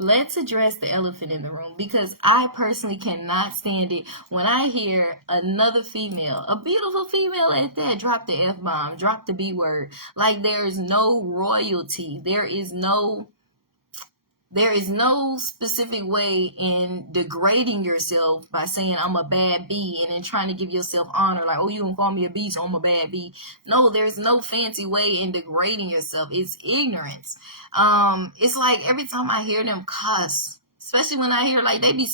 let's address the elephant in the room, because I personally cannot stand it when I hear another female, a beautiful female at that, drop the F-bomb, drop the B word. Like, there is no royalty. There is no specific way in degrading yourself by saying I'm a bad bee and then trying to give yourself honor. Like, oh, you gonna call me a bee, so I'm a bad bee. No, there's no fancy way in degrading yourself. It's ignorance. It's like every time I hear them cuss, especially when I hear, like, they be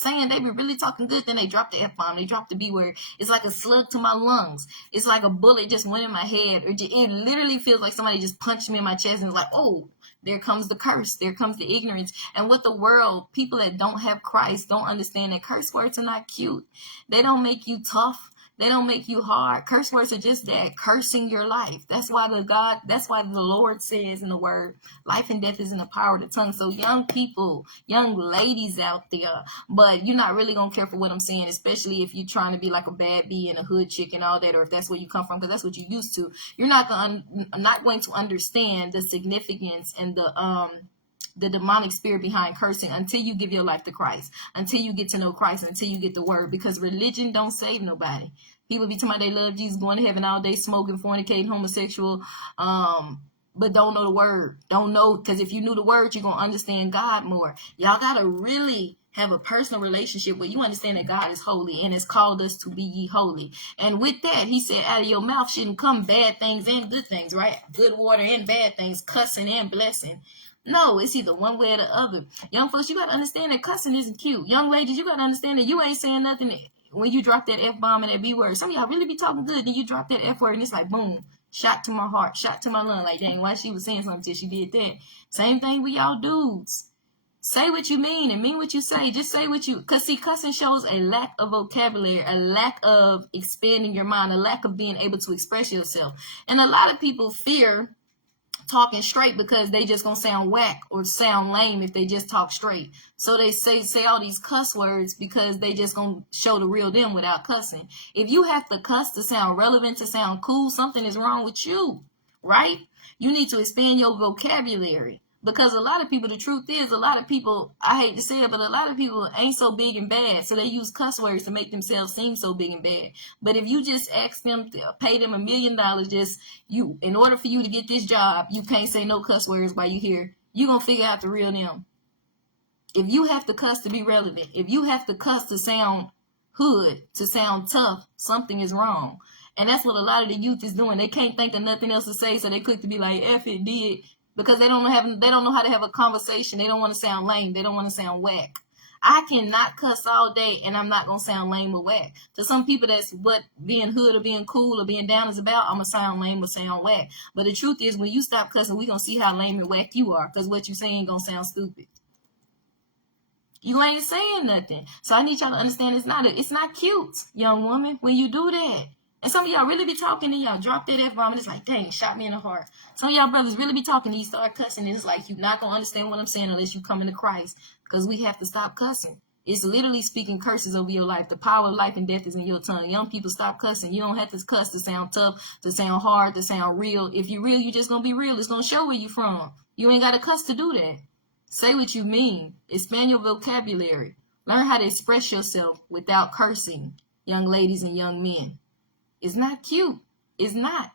really talking good, then they drop the F-bomb, they drop the B word. It's like a slug to my lungs. It's like a bullet just went in my head. It literally feels like somebody just punched me in my chest and was like, oh, there comes the curse. There comes the ignorance. And what the world, people that don't have Christ, don't understand that curse words are not cute. They don't make you tough. They don't make you hard. Curse words are just that, cursing your life. That's why the Lord says in the word, life and death is in the power of the tongue. So young people, young ladies out there, but you're not really going to care for what I'm saying, especially if you're trying to be like a bad bee and a hood chick and all that, or if that's where you come from, because that's what you're used to. You're not going to understand the significance and the demonic spirit behind cursing until you give your life to Christ, until you get to know Christ, until you get the word, because religion don't save nobody. People be talking about they love Jesus, going to heaven all day, smoking, fornicating, homosexual, but don't know the word. Don't know, because if you knew the word, you're going to understand God more. Y'all got to really have a personal relationship where you understand that God is holy and has called us to be ye holy. And with that, he said, out of your mouth shouldn't come bad things and good things, right? Good water and bad things, cussing and blessing. No, it's either one way or the other. Young folks, you got to understand that cussing isn't cute. Young ladies, you got to understand that you ain't saying nothing when you drop that F-bomb and that B word. Some of y'all really be talking good, then you drop that F word and it's like, boom, shot to my heart, shot to my lung. Like, dang, why she was saying something till she did that? Same thing with y'all dudes. Say what you mean and mean what you say. Just say what you, because see, cussing shows a lack of vocabulary, a lack of expanding your mind, a lack of being able to express yourself. And a lot of people fear talking straight because they just gonna sound whack or sound lame if they just talk straight. So they say all these cuss words because they just gonna show the real them without cussing. If you have to cuss to sound relevant, to sound cool, something is wrong with you, right? You need to expand your vocabulary. Because a lot of people, the truth is, a lot of people, I hate to say it, but a lot of people ain't so big and bad. So they use cuss words to make themselves seem so big and bad. But if you just ask them, pay them $1 million, in order for you to get this job, you can't say no cuss words while you here, you're going to figure out the real them. If you have to cuss to be relevant, if you have to cuss to sound hood, to sound tough, something is wrong. And that's what a lot of the youth is doing. They can't think of nothing else to say, so they click to be like, F it, did. Because they don't know how to have a conversation. They don't want to sound lame. They don't want to sound whack. I cannot cuss all day and I'm not going to sound lame or whack. To some people, that's what being hood or being cool or being down is about. I'm going to sound lame or sound whack. But the truth is, when you stop cussing, we're going to see how lame and whack you are, because what you're saying ain't going to sound stupid. You ain't saying nothing. So I need y'all to understand it's not cute, young woman, when you do that. And some of y'all really be talking and y'all drop that F-bomb and it's like, dang, shot me in the heart. Some of y'all brothers really be talking and you start cussing and it's like, you're not going to understand what I'm saying unless you come into Christ, because we have to stop cussing. It's literally speaking curses over your life. The power of life and death is in your tongue. Young people, stop cussing. You don't have to cuss to sound tough, to sound hard, to sound real. If you're real, you're just going to be real. It's going to show where you're from. You ain't got to cuss to do that. Say what you mean. Expand your vocabulary. Learn how to express yourself without cursing, young ladies and young men. It's not cute. It's not.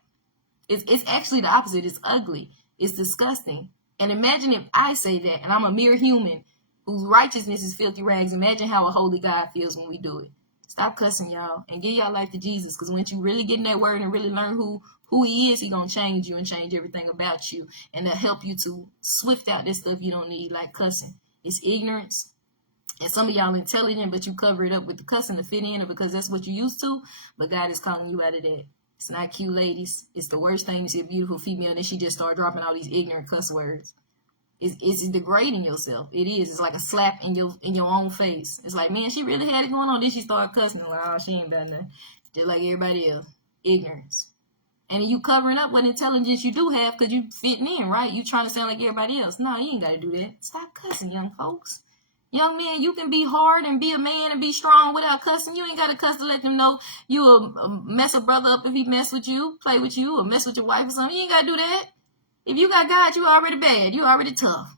It's actually the opposite. It's ugly. It's disgusting. And imagine if I say that and I'm a mere human whose righteousness is filthy rags. Imagine how a holy God feels when we do it. Stop cussing, y'all, and give y'all life to Jesus, because once you really get in that word and really learn who he is, he going to change you and change everything about you, and to help you to swift out this stuff you don't need, like cussing. It's ignorance. And some of y'all intelligent, but you cover it up with the cussing to fit in, or because that's what you're used to. But God is calling you out of that. It's not cute, ladies. It's the worst thing to see a beautiful female, then she just start dropping all these ignorant cuss words. It's degrading yourself. It is. It's like a slap in your own face. It's like, man, she really had it going on. Then she started cussing. Like, oh, she ain't about nothing. Just like everybody else. Ignorance. And you covering up what intelligence you do have because you fitting in, right? You trying to sound like everybody else. No, you ain't got to do that. Stop cussing, young folks. Young men, you can be hard and be a man and be strong without cussing. You ain't got to cuss to let them know you will mess a brother up if he mess with you, play with you, or mess with your wife or something. You ain't got to do that. If you got God, you already bad. You already tough.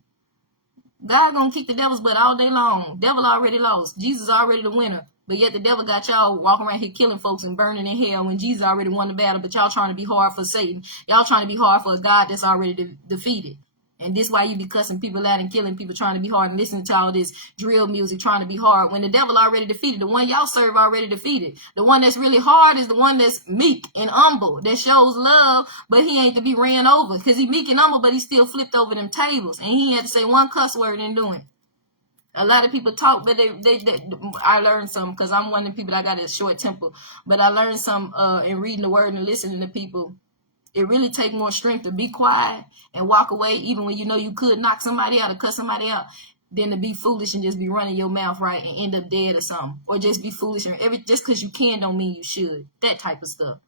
God gonna kick the devil's butt all day long. Devil already lost. Jesus already the winner. But yet the devil got y'all walking around here killing folks and burning in hell when Jesus already won the battle. But y'all trying to be hard for Satan. Y'all trying to be hard for a God that's already defeated. And this why you be cussing people out and killing people, trying to be hard and listening to all this drill music, trying to be hard. When the devil already defeated, the one y'all serve already defeated. The one that's really hard is the one that's meek and humble, that shows love, but he ain't to be ran over. Because he meek and humble, but he still flipped over them tables. And he had to say one cuss word in doing it. A lot of people talk, but I learned some, because I'm one of the people that got a short temper. But I learned some in reading the word and listening to people. It really takes more strength to be quiet and walk away, even when you know you could knock somebody out or cut somebody out, than to be foolish and just be running your mouth right and end up dead or something. Or just be foolish and just because you can don't mean you should. That type of stuff.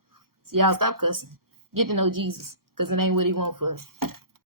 So y'all stop cussing. Get to know Jesus, because it ain't what he wants for us.